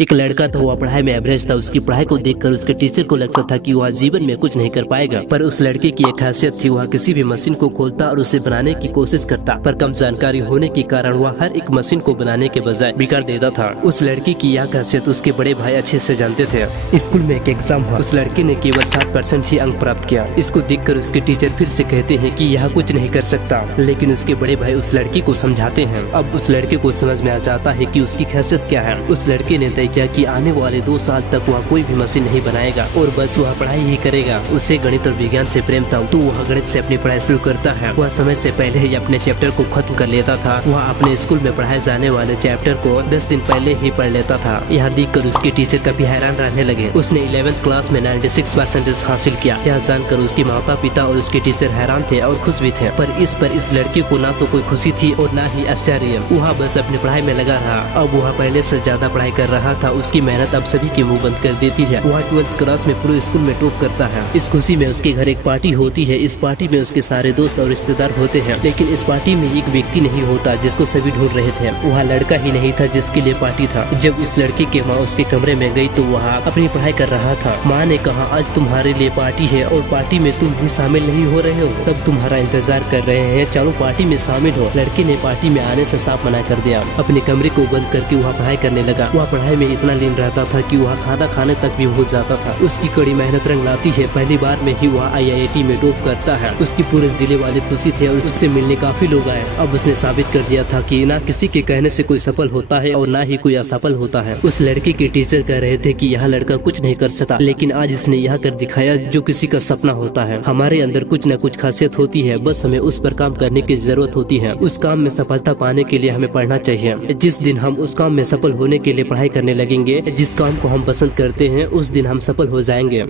एक लड़का था, वह पढ़ाई में एवरेज था। उसकी पढ़ाई को देखकर उसके टीचर को लगता था कि वह जीवन में कुछ नहीं कर पाएगा। पर उस लड़के की एक खासियत थी, वह किसी भी मशीन को खोलता और उसे बनाने की कोशिश करता। पर कम जानकारी होने के कारण वह हर एक मशीन को बनाने के बजाय बिगाड़ देता था। उस लड़के की यह खासियत उसके बड़े भाई अच्छे से जानते थे। स्कूल में एक एग्जाम हुआ, उस लड़के ने केवल 7% ही अंक प्राप्त किया। इसको देखकर उसके टीचर फिर से कहते हैं कि यह कुछ नहीं कर सकता, लेकिन उसके बड़े भाई उस लड़के को समझाते हैं। अब उस लड़के को समझ में आ जाता है कि उसकी खासियत क्या है। उस लड़के ने तय किया कि आने वाले 2 साल तक वह कोई भी मशीन नहीं बनाएगा और बस वह पढ़ाई ही करेगा। उसे गणित और विज्ञान से प्रेम था, तो वह गणित से अपनी पढ़ाई शुरू करता है। वह समय से पहले ही अपने चैप्टर को खत्म कर लेता था। वह अपने स्कूल में पढ़ाए जाने वाले चैप्टर को 10 दिन पहले ही पढ़ लेता था। यह देखकर उसके टीचर कभी हैरान रहने लगे। उसने 11th क्लास में 96% हासिल किया। यह जानकर उसके माता पिता और उसके टीचर हैरान थे और खुश भी थे। पर इस लड़के को ना तो कोई खुशी थी और ना ही आश्चर्य। वह बस अपनी पढ़ाई में लगा रहा। अब वह पहले से ज्यादा पढ़ाई कर रहा था। उसकी मेहनत अब सभी के मुंह बंद कर देती है। वह 12th क्लास में पूरे स्कूल में टॉप करता है। इस खुशी में उसके घर एक पार्टी होती है। इस पार्टी में उसके सारे दोस्त और रिश्तेदार होते हैं, लेकिन इस पार्टी में एक व्यक्ति नहीं होता जिसको सभी ढूंढ रहे थे। वह लड़का ही नहीं था जिसके लिए पार्टी था। जब इस लड़के की माँ उसके कमरे में गई तो वह अपनी पढ़ाई कर रहा था। माँ ने कहा, आज तुम्हारे लिए पार्टी है और पार्टी में तुम भी शामिल नहीं हो रहे हो, तब तुम्हारा इंतजार कर रहे हैं, चलो पार्टी में शामिल हो। लड़के ने पार्टी में आने से साफ मना कर दिया। अपने कमरे को बंद करके वह पढ़ाई करने लगा। वह पढ़ाई में इतना लीन रहता था कि वह खाना खाने तक भी भूल जाता था। उसकी कड़ी मेहनत रंग लाती है। पहली बार में ही वह IIT में टॉप करता है। उसकी पूरे जिले वाले खुशी थे और उससे मिलने काफी लोग आए। अब उसने साबित कर दिया था कि ना किसी के कहने से कोई सफल होता है और ना ही कोई असफल होता है। उस लड़के के टीचर कह रहे थे कि यह लड़का कुछ नहीं कर सकता, लेकिन आज इसने यह कर दिखाया जो किसी का सपना होता है। हमारे अंदर कुछ न कुछ खासियत होती है, बस हमें उस पर काम करने की जरूरत होती है। उस काम में सफलता पाने के लिए हमें पढ़ना चाहिए। जिस दिन हम उस काम में सफल होने के लिए पढ़ाई करने लगेंगे, जिस काम को हम पसंद करते हैं, उस दिन हम सफल हो जाएंगे।